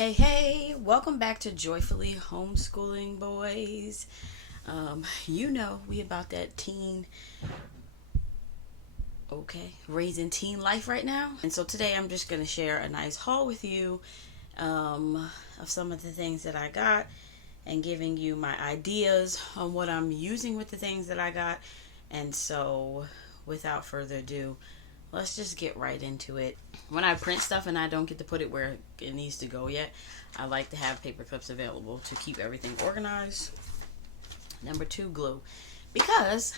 Hey, welcome back to Joyfully Homeschooling Boys. We about that raising teen life right now. And so today I'm just going to share a nice haul with you of some of the things that I got and giving you my ideas on what I'm using with the things that I got. And so without further ado, let's just get right into it. When I print stuff and I don't get to put it where it needs to go yet, I like to have paper clips available to keep everything organized. Number 2, glue. Because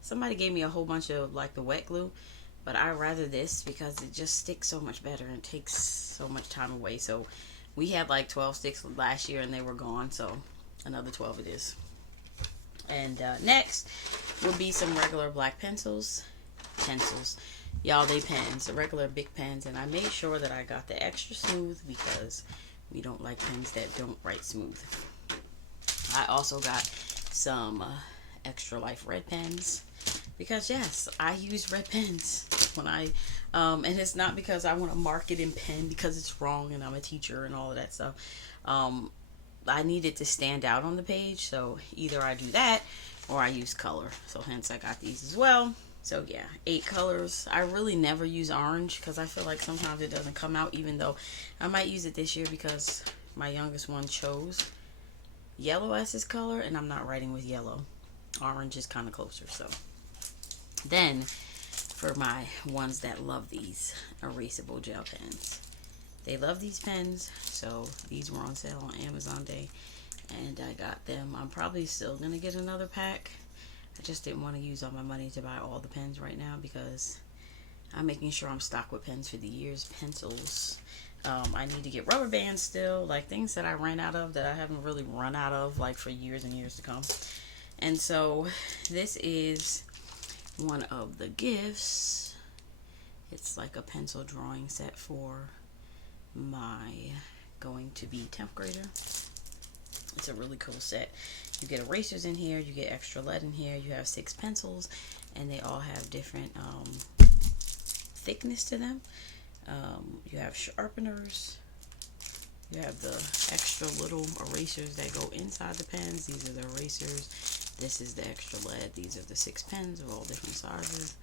somebody gave me a whole bunch of like the wet glue, but I rather this because it just sticks so much better and takes so much time away. So we had like 12 sticks last year and they were gone, so another 12 it is. And next will be some regular black pencils. Y'all, they pens, the regular big pens, and I made sure that I got the extra smooth because we don't like pens that don't write smooth. I also got some extra life red pens because yes, I use red pens when and it's not because I want to mark it in pen because it's wrong and I'm a teacher and all of that stuff. I need it to stand out on the page, so either I do that or I use color. So hence I got these as well. So yeah, 8 colors. I really never use orange because I feel like sometimes it doesn't come out, even though I might use it this year because my youngest one chose yellow as his color and I'm not writing with yellow. Orange is kind of closer. So then for my ones that love these erasable gel pens. They love these pens, so these were on sale on Amazon Day, and I got them. I'm probably still going to get another pack. I just didn't want to use all my money to buy all the pens right now because I'm making sure I'm stocked with pens for the year's pencils. I need to get rubber bands still, like things that I ran out of that I haven't really run out of like for years and years to come. And so this is one of the gifts. It's like a pencil drawing set for my going to be 10th grader. It's a really cool set. You get erasers in here, you get extra lead in here, you have 6 pencils, and they all have different thickness to them. You have sharpeners, you have the extra little erasers that go inside the pens. These are the erasers. This is the extra lead. These are the 6 pens of all different sizes.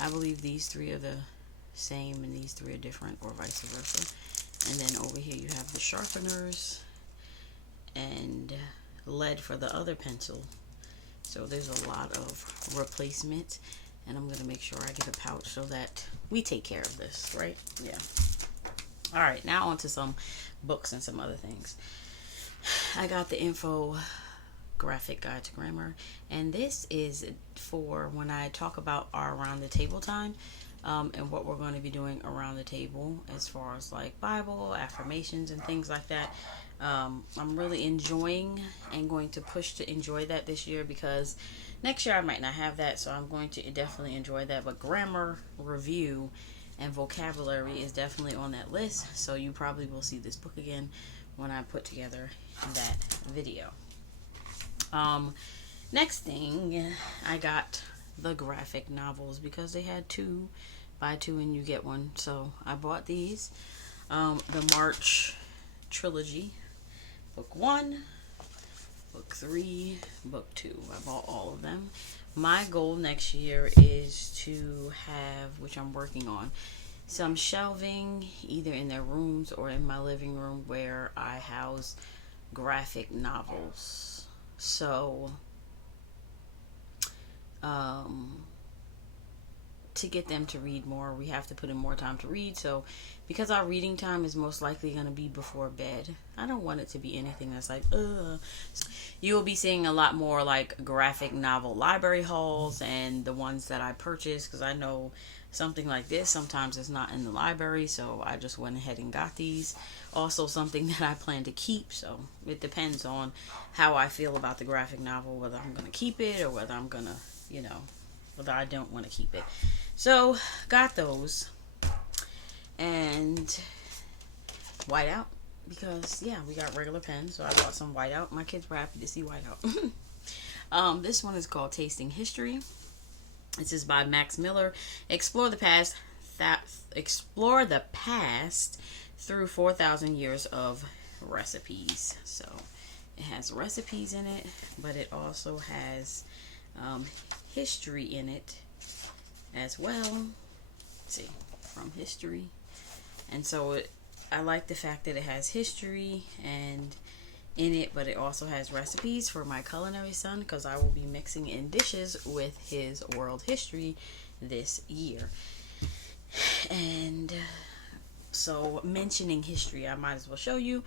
I believe these 3 are the same and these 3 are different, or vice versa. And then over here you have the sharpeners and lead for the other pencil. So there's a lot of replacement, and I'm going to make sure I get a pouch so that we take care of this, right? Yeah. All right, now on to some books and some other things. I got the Infographic Guide to Grammar, and this is for when I talk about our around the table time. And what we're going to be doing around the table as far as like Bible, affirmations, and things like that. I'm really enjoying and going to push to enjoy that this year because next year I might not have that, so I'm going to definitely enjoy that. But grammar review and vocabulary is definitely on that list, so you probably will see this book again when I put together that video. Next thing, I got the graphic novels because they had 2 buy 2 and you get 1, so I bought these. The March trilogy, book 1, book 3, book 2. I bought all of them. My goal next year is to have, which I'm working on, some shelving either in their rooms or in my living room where I house graphic novels. So to get them to read more, we have to put in more time to read. So because our reading time is most likely going to be before bed, I don't want it to be anything that's like you will be seeing a lot more like graphic novel library hauls and the ones that I purchased, because I know something like this sometimes it's not in the library, so I just went ahead and got these. Also something that I plan to keep, so it depends on how I feel about the graphic novel, whether I'm going to keep it or whether I'm going to, whether I don't want to keep it. So got those. And whiteout, because yeah, we got regular pens, so I bought some whiteout. My kids were happy to see whiteout. This one is called Tasting History. This is by Max Miller. Explore the past explore the past through 4,000 years of recipes. So it has recipes in it, but it also has history in it as well. Let's see, from history. And so I like the fact that it has history and in it, but it also has recipes for my culinary son, because I will be mixing in dishes with his world history this year. And so, mentioning history, I might as well show you.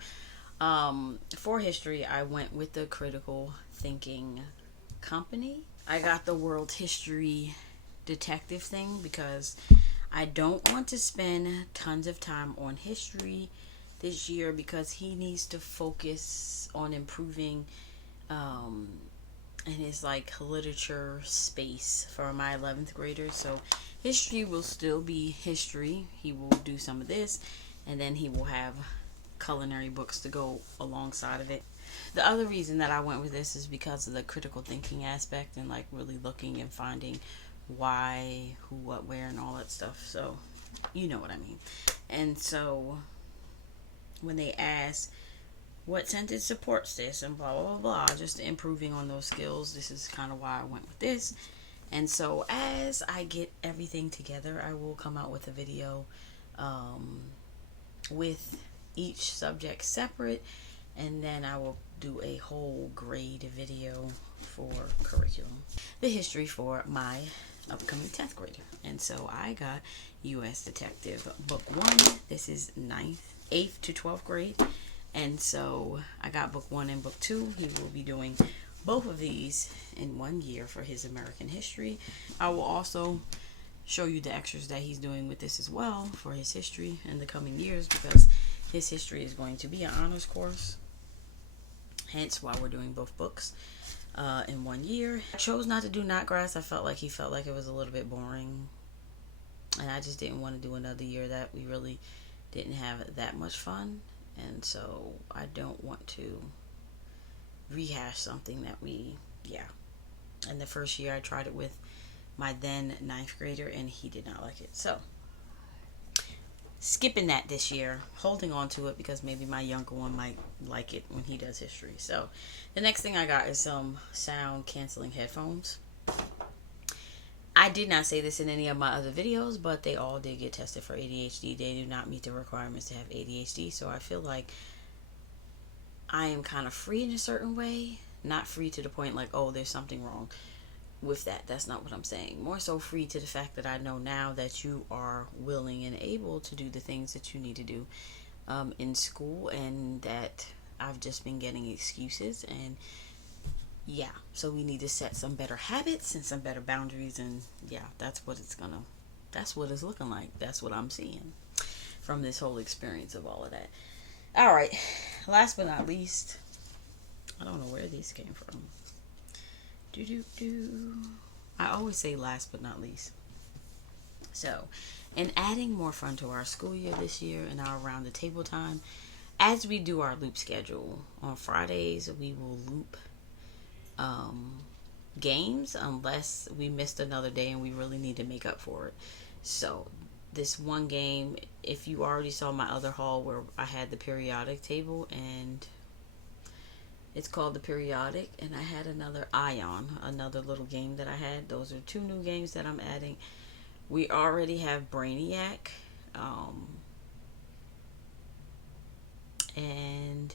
For history, I went with the Critical Thinking Company. I got the world history detective thing because I don't want to spend tons of time on history this year, because he needs to focus on improving in his like literature space for my 11th graders. So history will still be history. He will do some of this, and then he will have culinary books to go alongside of it. The other reason that I went with this is because of the critical thinking aspect, and like really looking and finding why, who, what, where, and all that stuff. So you know what I mean. And so when they ask what sentence supports this and blah blah blah, just improving on those skills, this is kind of why I went with this. And so as I get everything together, I will come out with a video with each subject separate, and then I will do a whole grade video for curriculum. The history for my upcoming 10th grader. And so I got U.S. Detective Book 1. This is 8th to 12th grade. And so I got Book 1 and Book 2. He will be doing both of these in 1 year for his American history. I will also show you the extras that he's doing with this as well for his history in the coming years, because his history is going to be an honors course. Hence why we're doing both books in 1 year. I chose not to do Knotgrass. I felt like he felt like it was a little bit boring, and I just didn't want to do another year that we really didn't have that much fun. And so I don't want to rehash something that and the first year I tried it with my then 9th grader, and he did not like it. So skipping that this year, holding on to it because maybe my younger one might like it when he does history. So the next thing I got is some sound canceling headphones. I did not say this in any of my other videos, but they all did get tested for ADHD. They do not meet the requirements to have ADHD. So I feel like I am kind of free in a certain way. Not free to the point like, oh, there's something wrong with that. That's not what I'm saying. More so free to the fact that I know now that you are willing and able to do the things that you need to do in school, and that I've just been getting excuses. And yeah, so we need to set some better habits and some better boundaries, and yeah, that's what it's looking like. That's what I'm seeing from this whole experience of all of that. All right, last but not least, I don't know where these came from. I always say last but not least. So, in adding more fun to our school year this year and our around the table time, as we do our loop schedule on Fridays, we will loop games unless we missed another day and we really need to make up for it. So this one game, if you already saw my other haul where I had the periodic table, and it's called the periodic, and I had another Ion, another little game that I had. Those are 2 new games that I'm adding. We already have Brainiac, and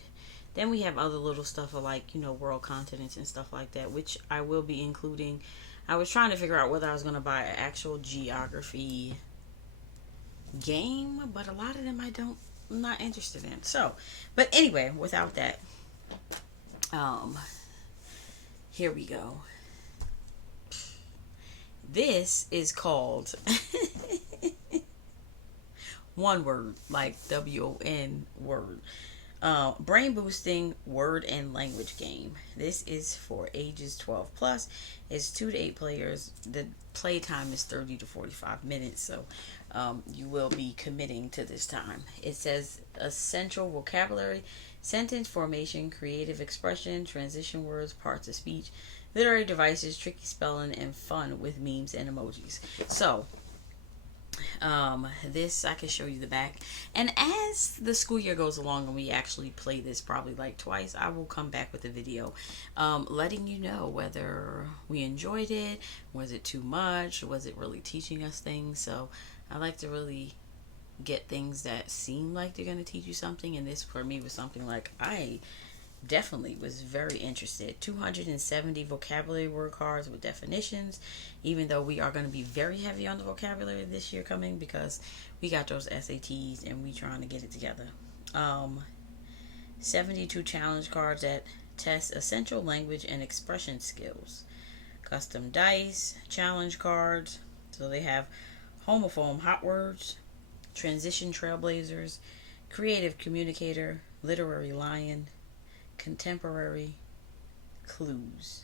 then we have other little stuff of like, world continents and stuff like that, which I will be including. I was trying to figure out whether I was going to buy an actual geography game, but a lot of them I'm not interested in. So, but anyway, without that, here we go. This is called one word, like WON word. Brain boosting word and language game. This is for ages 12 plus. It's 2 to 8 players. The play time is 30 to 45 minutes. So you will be committing to this time. It says essential vocabulary, sentence formation, creative expression, transition words, parts of speech, literary devices, tricky spelling, and fun with memes and emojis. So This, I can show you the back. And as the school year goes along and we actually play this probably like twice, I will come back with a video letting you know whether we enjoyed it, was it too much, was it really teaching us things. So I like to really get things that seem like they're going to teach you something, and this for me was something like I definitely was very interested. 270 vocabulary word cards with definitions, even though we are going to be very heavy on the vocabulary this year coming because we got those SATs and we trying to get it together. 72 challenge cards that test essential language and expression skills. Custom dice, challenge cards. So they have F.O.R.M hot words, transition trailblazers, creative communicator, literary lion, contemporary clues,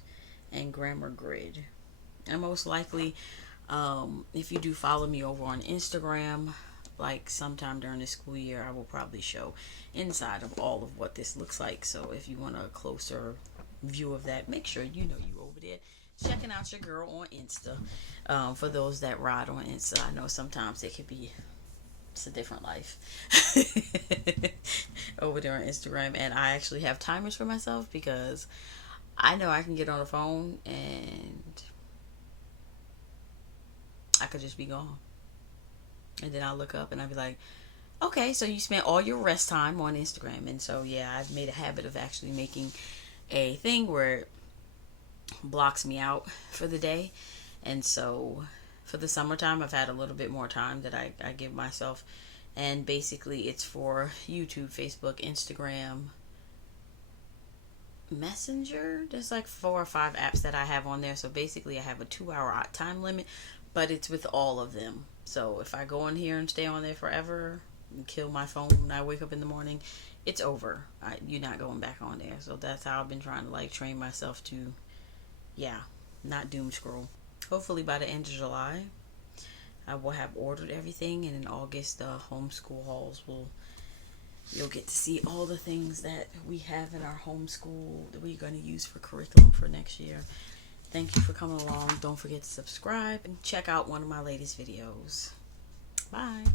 and grammar grid. And most likely, if you do follow me over on Instagram, like sometime during the school year, I will probably show inside of all of what this looks like. So if you want a closer view of that, make sure you know you over there checking out your girl on Insta. For those that ride on Insta, I know sometimes it could be, it's a different life over there on Instagram, and I actually have timers for myself because I know I can get on the phone and I could just be gone, and then I'll look up and I'll be like, okay, so you spent all your rest time on Instagram. And so yeah, I've made a habit of actually making a thing where it blocks me out for the day. And so for the summertime, I've had a little bit more time that I give myself. And basically it's for YouTube, Facebook, Instagram, Messenger. There's like 4 or 5 apps that I have on there. So basically I have a 2-hour time limit, but it's with all of them. So if I go on here and stay on there forever and kill my phone when I wake up in the morning, it's over. You're not going back on there. So that's how I've been trying to like train myself to, yeah, not doom scroll. Hopefully by the end of July, I will have ordered everything, and in August, the homeschool hauls you'll get to see all the things that we have in our homeschool that we're going to use for curriculum for next year. Thank you for coming along. Don't forget to subscribe and check out one of my latest videos. Bye.